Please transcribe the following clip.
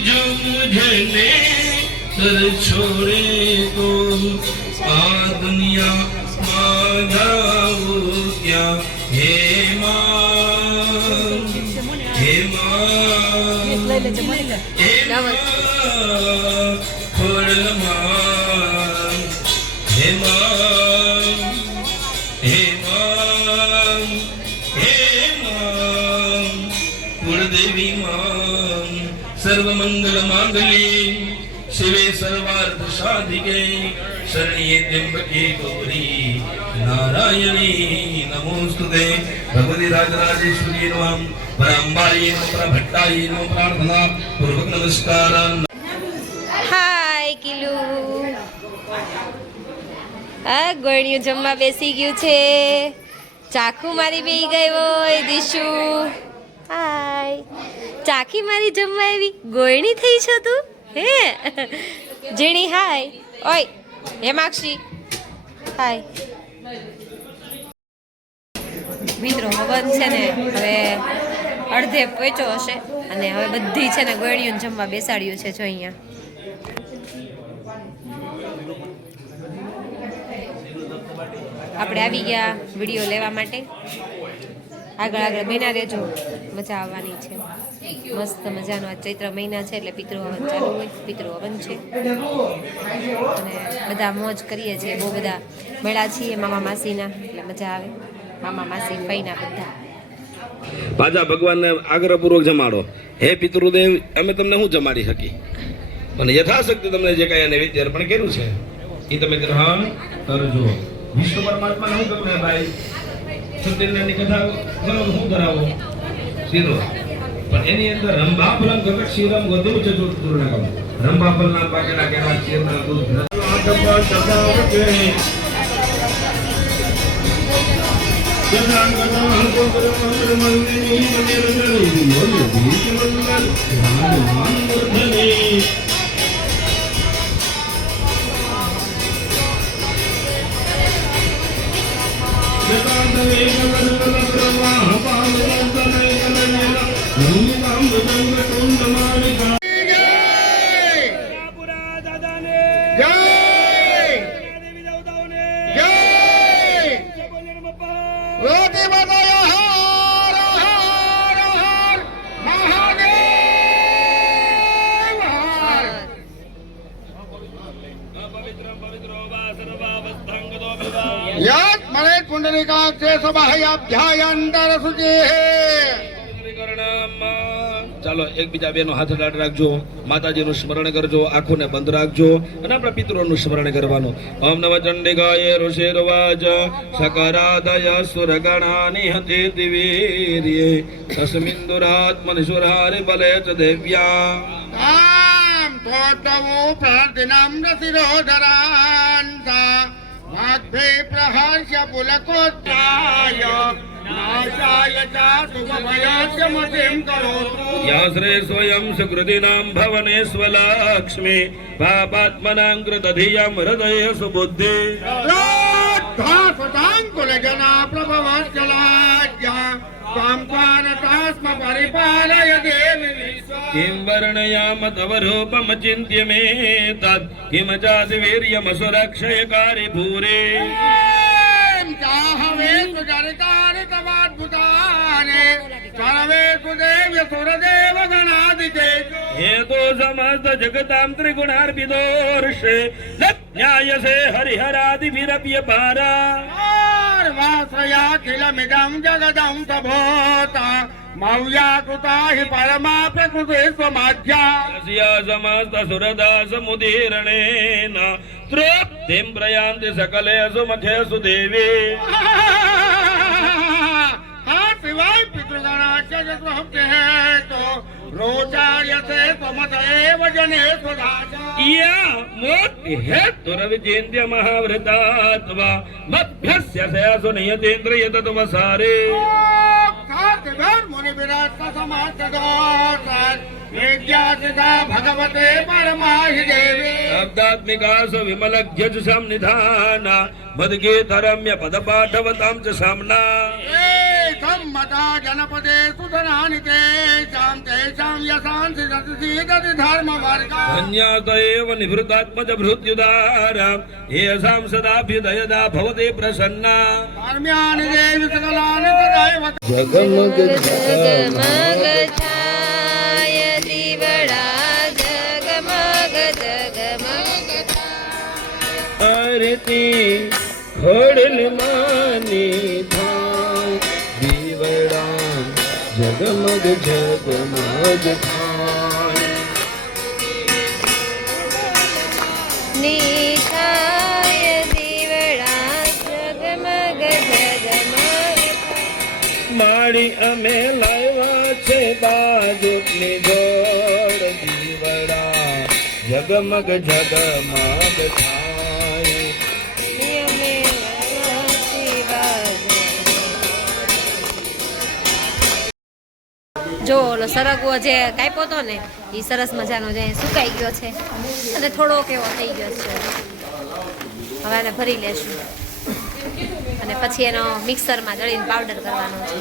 जो मुझे ले सर छोड़े तो आ दुनिया मांगाओ क्या हे मां हे मां खोल मां हे मां हे मां हे मां कुलदेवी मां सर्वमंगल मांगल्ये शिवे सर्वार्थ साधिके शरण्ये त्र्यंबके गौरी नारायणी नमोस्तुते भगवती राजराजेश्वरी नमः परांबायै नमः प्रभट्टायै नमः प्रार्थना पूर्वक नमस्कारान्। हाय किलू આ ગોળિયું જમવા બેસી ગયું છે ચાકુ મારી બેહી ગઈ હોય દિશુ હાય ચાકી મારી જમવા આવી ગોળણી થઈ છો તું હે જીણી હાય ઓય હેમાક્ષી હાય મિત્રો હવન છે ને હવે અડધે પહોંચ્યો હશે અને હવે બધી છે ને ગોળીઓને જમવા બેસાડ્યું છે જો અહીંયા આપણે આવી ગયા વિડીયો લેવા માટે આગળ આગળ બન્યા રહેજો મજા આવવાની છે મસ્ત મજાનો આ ચૈત્ર મહિના છે એટલે પિતૃ હવન ચાલુ હોય પિતૃ હવન છે અને બધા મોજ કરીએ છીએ બહુ બધા મેળા છીએ મામા માસીના એટલે મજા આવે મામા માસી ફઈના બધા પાજા ભગવાનને આગ્રહપૂર્વક જમાડો હે પિતૃદેવ અમે તમને શું જમાડી શકી પણ યથાશક્તિ તમને જે કાંઈ નૈવેદ્ય અર્પણ કર્યું છે એ તમે ગ્રહણ કરજો વિષ્ણુ પરમાત્માને શું કહ્યું ભાઈ સત્યનારાયણની કથા કરો તો શું કરાવો શીરો પણ એની અંદર રંભાફલમ ગગટ શિરમ વધુ ચતુર્ણાકમ રંભાફલના પાકેલા કેળા શિરના દૂધ આટંબા સદાવકે જનાંગના હંકોકરમ મંગલની મંગલની મોલ્ય દીકમંગલ ધ્યાન મૂર્ધની ચાલો એકબીજા બેનો હાથ લાડ રાખજો માતાજીનું સ્મરણ કરજો આંખોને બંધ રાખજો અને આપણા પિતરોનું સ્મરણ કરવાનું ઓમ નમઃ ચંડિકાય ઋષિર્વાચ સકરાદય સુરગણાનિ હતે દિવીર્યે તસ્મિન્દુરાત્મનિશુરારિ બલે ચ દેવ્યા આમ તોતવો પ્રાર્થનામ રસિરોધરાંતા વાગ્ભે પ્રહર્ષ્ય પુલકોત્રાય યાશ્રે સ્વયં સુકૃતિનામ ભવનેશ્વલક્ષ્મી પાપાત્મનાં કૃતધિયં હૃદય સુબુદ્ધિ કુલજના પ્રભવશ્ચલાજ્યા ત્વાં પારતાસ્મ પરિપાલય દેવી કિં વર્ણયામ તવ રૂપમ ચિંત્ય મે તદ કિમ ચાદ વીર્યમ સુરક્ષયકારી ભૂરે ચાહવે સુચરિતાનિ તવાદ્ભુતાનિ સર્વે સુદેવ્ય સુરદેવ ગણાદિકે हेतो समस्त जगतां त्रिगुणार्पितोर्षे न्यायसे हरिहरादिभिरप्य पारा वासयाखिलमिदं जगदं तभोता मव्याकृता हि परमा प्रकृते स्वमाध्या तस्या समस्त सुरदास मुदीरणेन तृप्तिं प्रयान्ति सकलेषु मखेषु देवी शिवाय पितृगणास्य रोचार्यते त्वमत एव जने स्वदाचा या मोति हेतुरविचेन्त्य महाव्रतात्वा मभ्यस्य सयासु नियतेन्द्र यतत्वसारे कार्तिकेय मुनि विराट समाचदात विद्यासिता भगवते परमाहि देवी शब्दात्मिकासु विमलज्ञज संनिधाना मद्गीतरम्य पदपाठवतां च साम्ना सम्मता जनपदे सुधनानि तेषां तेषां यशांसि सतीदति धर्मवर्गा धन्यात एव निभृतात्मज भृत्युदारा येषां सदाभ्युदयदा भवते प्रसन्ना कर्म्यानि देवि सकलानि तदैव जगमग जगमग छाय दीवड़ा जगमग जगमग आरती खड़ल मानी थाय दीवड़ा जगमग जगमग थाय निछाय दीवड़ा जगमग जगमग माड़ी અમે લાવ્યા છે બાજુટની જોડ દીવડા જગમગ જગમગ થાય નિયમે જો ઓલો સરગવો જે કાપ્યો હતો ને એ સરસ મજાનો જે સુકાઈ ગયો છે અને થોડોક એવો થઈ ગયો છે. હવે આને ભરી લેશું અને પછી એનો મિક્સરમાં દળીને પાવડર કરવાનો છે.